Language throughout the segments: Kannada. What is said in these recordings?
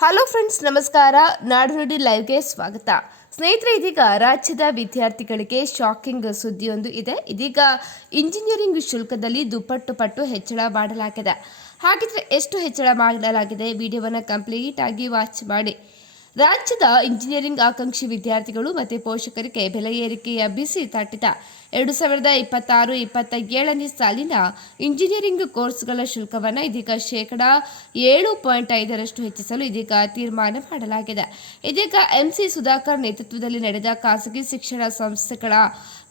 ಹಲೋ ಫ್ರೆಂಡ್ಸ್, ನಮಸ್ಕಾರ. ನಾಡುನುಡಿ ಲೈವ್ಗೆ ಸ್ವಾಗತ. ಸ್ನೇಹಿತರೆ, ಇದೀಗ ರಾಜ್ಯದ ವಿದ್ಯಾರ್ಥಿಗಳಿಗೆ ಶಾಕಿಂಗ್ ಸುದ್ದಿಯೊಂದು ಇದೆ. ಇದೀಗ ಇಂಜಿನಿಯರಿಂಗ್ ಶುಲ್ಕದಲ್ಲಿ ದುಪ್ಪಟ್ಟು ಪಟ್ಟು ಹೆಚ್ಚಳ ಮಾಡಲಾಗಿದೆ. ಹಾಗಿದ್ರೆ ಎಷ್ಟು ಹೆಚ್ಚಳ ಮಾಡಲಾಗಿದೆ? ವಿಡಿಯೋವನ್ನು ಕಂಪ್ಲೀಟ್ ಆಗಿ ವಾಚ್ ಮಾಡಿ. ರಾಜ್ಯದ ಇಂಜಿನಿಯರಿಂಗ್ ಆಕಾಂಕ್ಷಿ ವಿದ್ಯಾರ್ಥಿಗಳು ಮತ್ತು ಪೋಷಕರಿಗೆ ಬೆಲೆ ಏರಿಕೆಯ ಬಿಸಿ ತಟ್ಟಿದ 2026-27ನೇ ಸಾಲಿನ ಇಂಜಿನಿಯರಿಂಗ್ ಕೋರ್ಸ್ಗಳ ಶುಲ್ಕವನ್ನು ಇದೀಗ 7.5% ಹೆಚ್ಚಿಸಲು ಇದೀಗ ತೀರ್ಮಾನ ಮಾಡಲಾಗಿದೆ. ಇದೀಗ ಎಂಸಿ ಸುಧಾಕರ್ ನೇತೃತ್ವದಲ್ಲಿ ನಡೆದ ಖಾಸಗಿ ಶಿಕ್ಷಣ ಸಂಸ್ಥೆಗಳ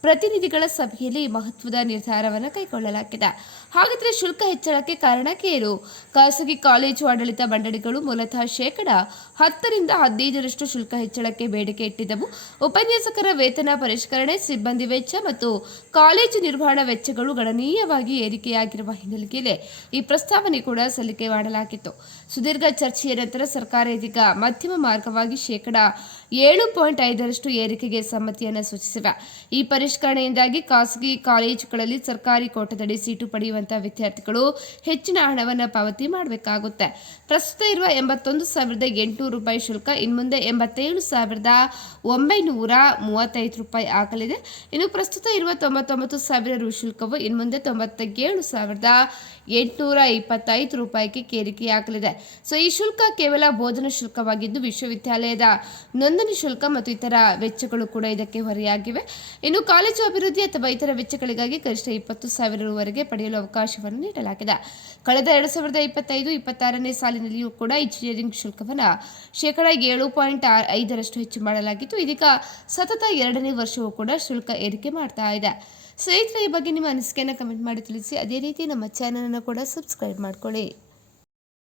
ಪ್ರತಿನಿಧಿಗಳ ಸಭೆಯಲ್ಲಿ ಮಹತ್ವದ ನಿರ್ಧಾರವನ್ನು ಕೈಗೊಳ್ಳಲಾಗಿದೆ. ಹಾಗಾದರೆ ಶುಲ್ಕ ಹೆಚ್ಚಳಕ್ಕೆ ಕಾರಣಕ್ಕೆ ಏನು? ಖಾಸಗಿ ಕಾಲೇಜು ಆಡಳಿತ ಮಂಡಳಿಗಳು ಮೂಲತಃ 10% ಶುಲ್ಕ ಹೆಚ್ಚಳಕ್ಕೆ ಬೇಡಿಕೆ ಇಟ್ಟಿದ್ದವು. ಉಪನ್ಯಾಸಕರ ವೇತನ ಪರಿಷ್ಕರಣೆ, ಸಿಬ್ಬಂದಿ ವೆಚ್ಚ ಮತ್ತು ಕಾಲೇಜು ನಿರ್ವಹಣಾ ವೆಚ್ಚಗಳು ಗಣನೀಯವಾಗಿ ಏರಿಕೆಯಾಗಿರುವ ಹಿನ್ನೆಲೆಯಲ್ಲಿ ಈ ಪ್ರಸ್ತಾವನೆ ಕೂಡ ಸಲ್ಲಿಕೆ ಮಾಡಲಾಗಿತ್ತು. ಸುದೀರ್ಘ ಚರ್ಚೆಯ ನಂತರ ಸರ್ಕಾರ ಇದೀಗ ಮಧ್ಯಮ ಮಾರ್ಗವಾಗಿ 7.5% ಏರಿಕೆಗೆ ಸಮ್ಮತಿಯನ್ನು ಸೂಚಿಸಿವೆ. ಈ ಪರಿಷ್ಕರಣೆಯಿಂದಾಗಿ ಖಾಸಗಿ ಕಾಲೇಜುಗಳಲ್ಲಿ ಸರ್ಕಾರಿ ಕೋಟಾದಡಿ ಸೀಟು ಪಡೆಯುವಂತಹ ವಿದ್ಯಾರ್ಥಿಗಳು ಹೆಚ್ಚಿನ ಹಣವನ್ನು ಪಾವತಿ ಮಾಡಬೇಕಾಗುತ್ತೆ. ಪ್ರಸ್ತುತ ಇರುವ 81,800 ರೂಪಾಯಿ ಶುಲ್ಕ ಇನ್ಮುಂದೆ 87,935 ರೂಪಾಯಿ ಆಗಲಿದೆ. ಇನ್ನು ಪ್ರಸ್ತುತ ಇರುವ 99,000 ರು ಶುಲ್ಕವು ಇನ್ಮುಂದೆ 97,825 ರೂಪಾಯಿಗೆ ಏರಿಕೆಯಾಗಲಿದೆ. ಈ ಶುಲ್ಕ ಕೇವಲ ಬೋಧನಾ ಶುಲ್ಕವಾಗಿದ್ದು ವಿಶ್ವವಿದ್ಯಾಲಯದ ನೋಂದಣಿ ಶುಲ್ಕ ಮತ್ತು ಇತರ ವೆಚ್ಚಗಳು ಕೂಡ ಇದಕ್ಕೆ ಹೊರೆಯಾಗಿವೆ. ಇನ್ನು ಕಾಲೇಜು ಅಭಿವೃದ್ಧಿ ಅಥವಾ ಇತರ ವೆಚ್ಚಗಳಿಗಾಗಿ ಗರಿಷ್ಠ 20,000 ರೂವರೆಗೆ ಪಡೆಯಲು ಅವಕಾಶವನ್ನು ನೀಡಲಾಗಿದೆ. ಕಳೆದ 2025-26ನೇ ಸಾಲಿನಲ್ಲಿಯೂ ಕೂಡ ಇಂಜಿನಿಯರಿಂಗ್ ಶುಲ್ಕವನ್ನು 7.5% ಹೆಚ್ಚು ಮಾಡಲಾಗಿತ್ತು. ಇದೀಗ ಸತತ 2ನೇ ವರ್ಷವೂ ಕೂಡ ಶುಲ್ಕ ಏರಿಕೆ ಮಾಡ್ತಾ ಇದೆ. ಸ್ನೇಹಿತರೆ, ಈ ಬಗ್ಗೆ ನಿಮ್ಮ ಅನಿಸಿಕೆಯನ್ನು ಕಮೆಂಟ್ ಮಾಡಿ ತಿಳಿಸಿ. ಅದೇ ರೀತಿ ನಮ್ಮ ಚಾನಲನ್ನು ಕೂಡ ಸಬ್ಸ್ಕ್ರೈಬ್ ಮಾಡ್ಕೊಳ್ಳಿ.